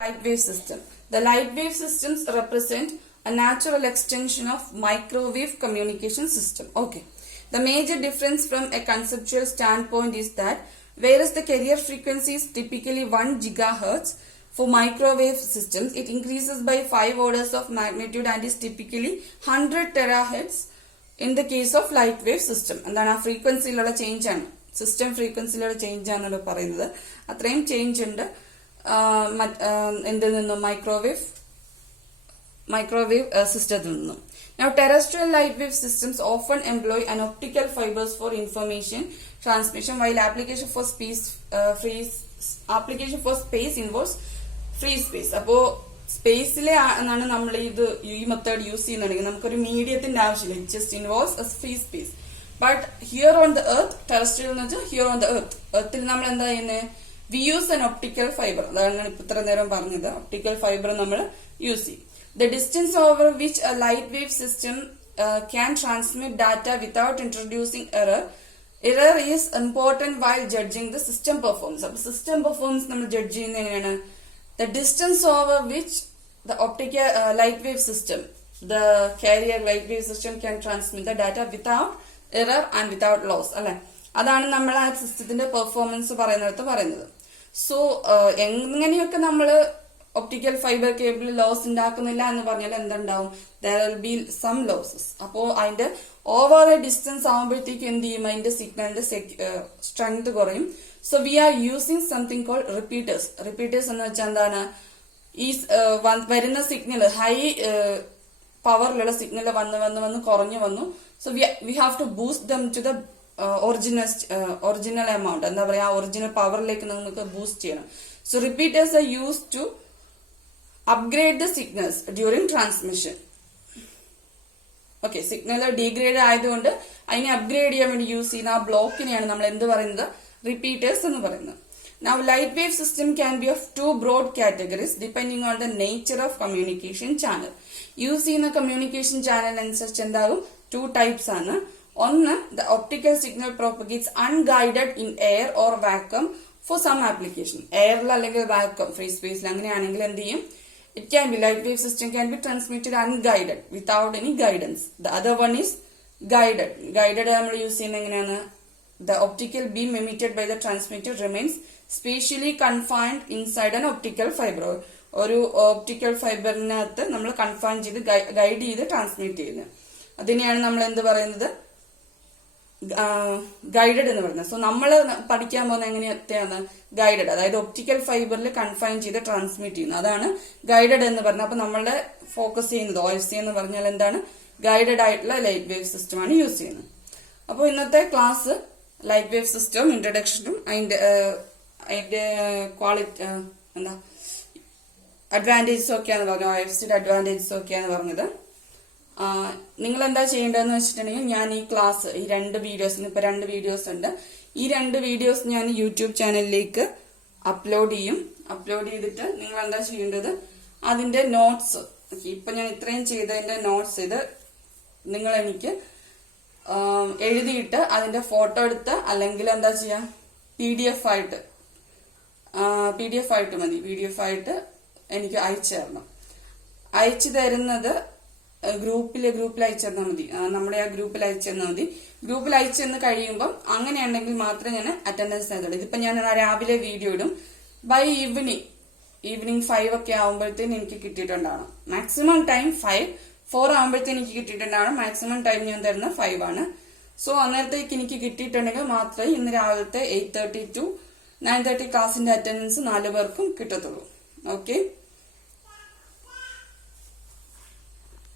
Light wave system. The light wave systems represent a natural extension of microwave communication system. Okay. The major difference from a conceptual standpoint is that whereas the carrier frequency is typically 1 gigahertz for microwave systems, it increases by 5 orders of magnitude and is typically 100 terahertz in the case of light wave system. And then a frequency change and system frequency change and change and microwave system. Now, terrestrial light wave systems often employ an optical fibers for information transmission, while application for space involves free space. Appo space le anana nammal idu ee method use cheyyunnadengil namukku oru mediathinte avashyamilla, it just involves a free space. But here on the earth, terrestrial nu vecha here on the earthil nammal endha cheyunne, we use an optical fiber. Adana ipo itra neram paranjathu, optical fiber nammal use cheyum. The distance over which a light wave system can transmit data without introducing error is important while judging the system performance. So, system performance nammal judge cheyyunnadana the distance over which the optical light wave system, the carrier light wave system, can transmit the data without error and without loss. അതാണ് നമ്മൾ ആ സിസ്റ്റത്തിന്റെ performance പറയുന്നത്. So എങ്ങനെയൊക്കെ നമ്മൾ optical fibre cable loss ഉണ്ടാക്കുന്നില്ല എന്ന് പറഞ്ഞാൽ എന്തുണ്ടാവും, there will be some losses. അപ്പോ അതിന്റെ ഓവർ ഡിസ്റ്റൻസ് ആകുമ്പോഴത്തേക്ക് എന്ത് ചെയ്യും, അതിന്റെ സിഗ്നലിന്റെ സ്ട്രെങ്ത് കുറയും. So we are using something called repeaters. Repeaters എന്ന് വെച്ചാൽ എന്താണ്, ഈ വരുന്ന സിഗ്നൽ ഹൈ പവറിലുള്ള സിഗ്നൽ വന്ന് കുറഞ്ഞു വന്നു. So we have to boost them to the original amount, എന്താ പറയാ, ഒറിജിനൽ പവറിലേക്ക് നമുക്ക് ബൂസ്റ്റ് ചെയ്യണം. So repeaters are use to upgrade the signals during transmission. Okay, signal degrade ആയതുകൊണ്ട് അതിനെ അപ്ഗ്രേഡ് ചെയ്യാൻ വേണ്ടി യൂസ് ചെയ്യുന്ന ആ ബ്ലോക്കിനെയാണ് നമ്മൾ എന്ത് പറയുന്നത്, റിപ്പീറ്റേഴ്സ് എന്ന് പറയുന്നത്. Now, light wave system can be of two broad categories depending on the nature of communication channel. Use ചെയ്യുന്ന കമ്മ്യൂണിക്കേഷൻ ചാനൽ അനുസരിച്ച് എന്താകും, two types ആണ്. ഒന്ന്, the optical signal propagates unguided in air or vacuum for some application. എയറിൽ അല്ലെങ്കിൽ vacuum free സ്പേസിൽ അങ്ങനെയാണെങ്കിൽ എന്ത് ചെയ്യും, it can be, light wave system can be transmitted unguided without any guidance. The other one is guided. Guided നമ്മൾ use ചെയ്യുന്നത് എങ്ങനെയാണ്, the optical beam emitted by the transmitter remains spatially confined inside an optical fiber. ഒരു optical ഫൈബറിനകത്ത് നമ്മൾ confine ചെയ്ത് guide ചെയ്ത് transmit ചെയ്യുന്നത്, അതിനെയാണ് നമ്മൾ എന്ത് പറയുന്നത്, ഗൈഡഡ് എന്ന് പറയുന്നത്. സോ നമ്മൾ പഠിക്കാൻ പോകുന്ന എങ്ങനെയാണ് ഗൈഡഡ്, അതായത് ഒപ്റ്റിക്കൽ ഫൈബറിൽ കൺഫൈൻ ചെയ്ത് ട്രാൻസ്മിറ്റ് ചെയ്യുന്നത്, അതാണ് ഗൈഡഡ് എന്ന് പറയുന്നത്. അപ്പൊ നമ്മളുടെ ഫോക്കസ് ചെയ്യുന്നത് OFC എന്ന് പറഞ്ഞാൽ എന്താണ്, ഗൈഡഡ് ആയിട്ടുള്ള ലൈറ്റ് വേവ് സിസ്റ്റം ആണ് യൂസ് ചെയ്യുന്നത്. അപ്പോൾ ഇന്നത്തെ ക്ലാസ് ലൈറ്റ് വേവ് സിസ്റ്റം ഇൻട്രൊഡക്ഷനും അതിന്റെ ക്വാളിറ്റി എന്താ അഡ്വാൻറ്റേജസ് ഒക്കെയാന്ന് പറഞ്ഞു, OFCയുടെ അഡ്വാൻറ്റേജസ് ഒക്കെയാന്ന് പറഞ്ഞത്. നിങ്ങൾ എന്താ ചെയ്യേണ്ടതെന്ന് വെച്ചിട്ടുണ്ടെങ്കിൽ, ഞാൻ ഈ ക്ലാസ് ഈ 2 വീഡിയോസ്, ഇപ്പൊ 2 വീഡിയോസ് ഉണ്ട്, ഈ 2 വീഡിയോസ് ഞാൻ യൂട്യൂബ് ചാനലിലേക്ക് അപ്ലോഡ് ചെയ്യും. അപ്ലോഡ് ചെയ്തിട്ട് നിങ്ങൾ എന്താ ചെയ്യേണ്ടത്, അതിന്റെ നോട്ട്സ്, ഇപ്പൊ ഞാൻ ഇത്രയും ചെയ്തതിന്റെ നോട്ട്സ് ഇത് നിങ്ങൾ എനിക്ക് എഴുതിയിട്ട് അതിന്റെ ഫോട്ടോ എടുത്ത്, അല്ലെങ്കിൽ എന്താ ചെയ്യാം, PDF ആയിട്ട് മതി, PDF ആയിട്ട് എനിക്ക് അയച്ചു തരണം. അയച്ചു തരുന്നത് ഗ്രൂപ്പിൽ അയച്ചു തന്നാൽ മതി, നമ്മുടെ ആ ഗ്രൂപ്പിൽ അയച്ചു തന്നാൽ മതി. ഗ്രൂപ്പിൽ അയച്ചു തന്ന് കഴിയുമ്പോൾ അങ്ങനെയുണ്ടെങ്കിൽ മാത്രമേ ഞാൻ അറ്റൻഡൻസ് നേടുള്ളൂ. ഇതിപ്പോ ഞാൻ രാവിലെ വീഡിയോ ഇടും, ബൈ ഈവനിങ് 5 ഒക്കെ ആകുമ്പോഴത്തേന് എനിക്ക് കിട്ടിയിട്ടുണ്ടാവണം. മാക്സിമം ടൈം 4 ആകുമ്പോഴത്തേന് എനിക്ക് കിട്ടിയിട്ടുണ്ടാവണം. മാക്സിമം ടൈം ഞാൻ തരുന്ന 5 ആണ്. സോ അന്നേരത്തേക്ക് എനിക്ക് കിട്ടിയിട്ടുണ്ടെങ്കിൽ മാത്രമേ ഇന്ന് രാവിലത്തെ 8:30 to 9:30 ക്ലാസിന്റെ അറ്റൻഡൻസ് 4 പേർക്കും കിട്ടത്തുള്ളൂ. ഓക്കെ.